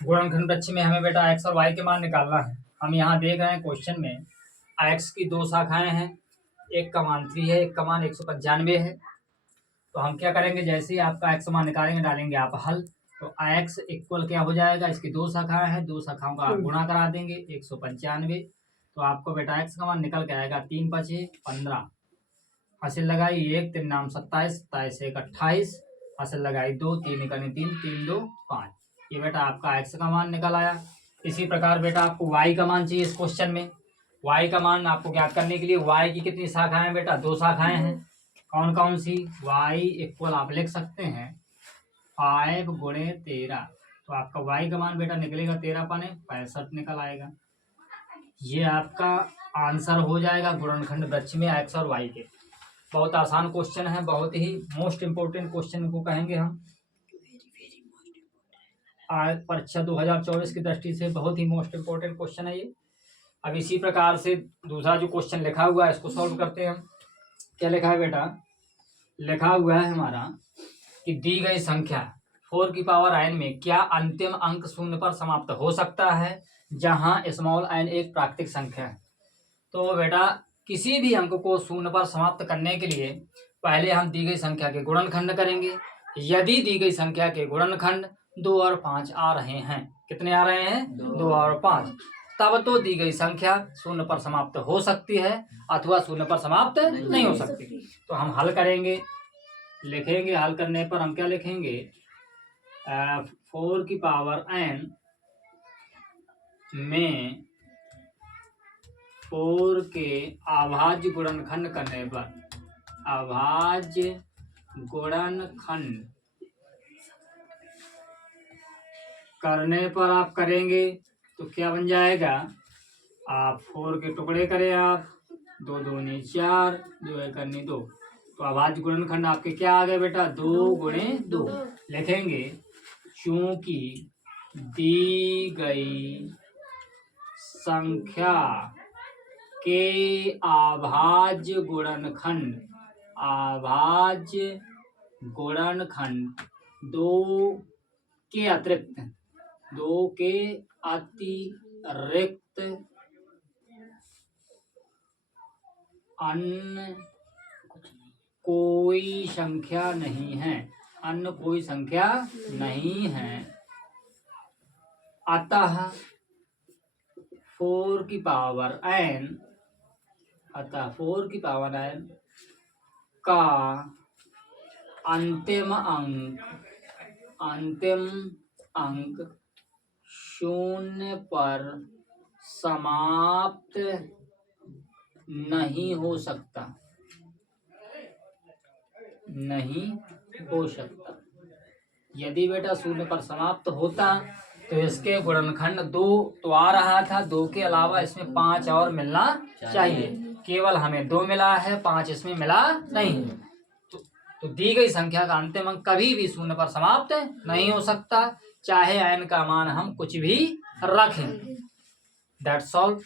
गुणनखंड वृक्ष में हमें बेटा x और y के मान निकालना है। हम यहाँ देख रहे हैं क्वेश्चन में x की दो शाखाएं हैं, एक का मान 3 है, एक का मान 195 है। तो हम क्या करेंगे, जैसे ही आपका x मान निकालेंगे डालेंगे आप हल, तो x इक्वल क्या हो जाएगा, इसकी दो शाखाएं हैं, दो शाखाओं का आप गुणा करा देंगे 195। तो आपको बेटा x का मान निकल के आएगा 3 5 15, हासिल लगाई 1 3 नाम 27, 27 1 28, हासिल लगाई 2 3 1 3 3 2 5। ये बेटा आपका x का मान निकल आया। इसी प्रकार बेटा आपको y का मान चाहिए इस क्वेश्चन में। y का मान आपको ज्ञात करने के लिए y की कितनी शाखाएं हैं बेटा, दो शाखाएं हैं। कौन कौन सी, y इक्वल आप लिख सकते हैं 5 गुणे 13। तो आपका y का मान बेटा निकलेगा 13 पाने 65 निकल आएगा। ये आपका आंसर हो जाएगा गुणनखंड वृक्ष में x और y के। बहुत आसान क्वेश्चन है, बहुत ही मोस्ट इम्पोर्टेंट क्वेश्चन को कहेंगे हम। परीक्षा 2024 की दृष्टि से बहुत ही मोस्ट इम्पोर्टेंट क्वेश्चन है ये। अब इसी प्रकार से दूसरा जो क्वेश्चन लिखा हुआ है इसको सॉल्व करते हैं हम। क्या लिखा है बेटा, लिखा हुआ है हमारा कि दी गई संख्या 4 की पावर n में क्या अंतिम अंक शून्य पर समाप्त हो सकता है जहां स्मॉल n एक प्राकृतिक संख्या है। तो बेटा किसी भी अंक को शून्य पर समाप्त करने के लिए पहले हम दी गई संख्या के गुणनखंड करेंगे। यदि दी गई संख्या के गुणनखंड 2 और 5 आ रहे हैं, कितने आ रहे हैं, 2 और 5, तब तो दी गई संख्या शून्य पर समाप्त हो सकती है अथवा शून्य पर समाप्त नहीं हो सकती। तो हम हल करेंगे, लिखेंगे, हल करने पर हम क्या लिखेंगे, 4 की पावर n में 4 के अभाज्य गुणनखंड करने पर, अभाज्य गुणनखंड करने पर आप करेंगे तो क्या बन जाएगा, आप 4 के टुकड़े करें, आप 2 दूनी 4, 2 एकनी 2। तो अभाज्य गुणनखंड आपके क्या आ गए बेटा, 2 गुणे 2 लिखेंगे। चूंकि दी गई संख्या के अभाज्य गुणनखंड, अभाज्य गुणनखंड 2 के अतिरिक्त, 2 के अतिरिक्त अन्य कोई संख्या नहीं है, अन्य कोई संख्या नहीं है। अतः 4 की पावर n, अतः 4 की पावर n का अंतिम अंक शून्य पर समाप्त नहीं हो सकता, नहीं हो सकता। यदि बेटा शून्य पर समाप्त होता तो इसके गुणनखंड 2 तो आ रहा था, 2 के अलावा इसमें 5 और मिलना चाहिए, केवल हमें 2 मिला है, 5 इसमें मिला नहीं। तो दी गई संख्या का अंतिम अंक कभी भी शून्य पर समाप्त नहीं हो सकता, चाहे n का मान हम कुछ भी रखें। That's all.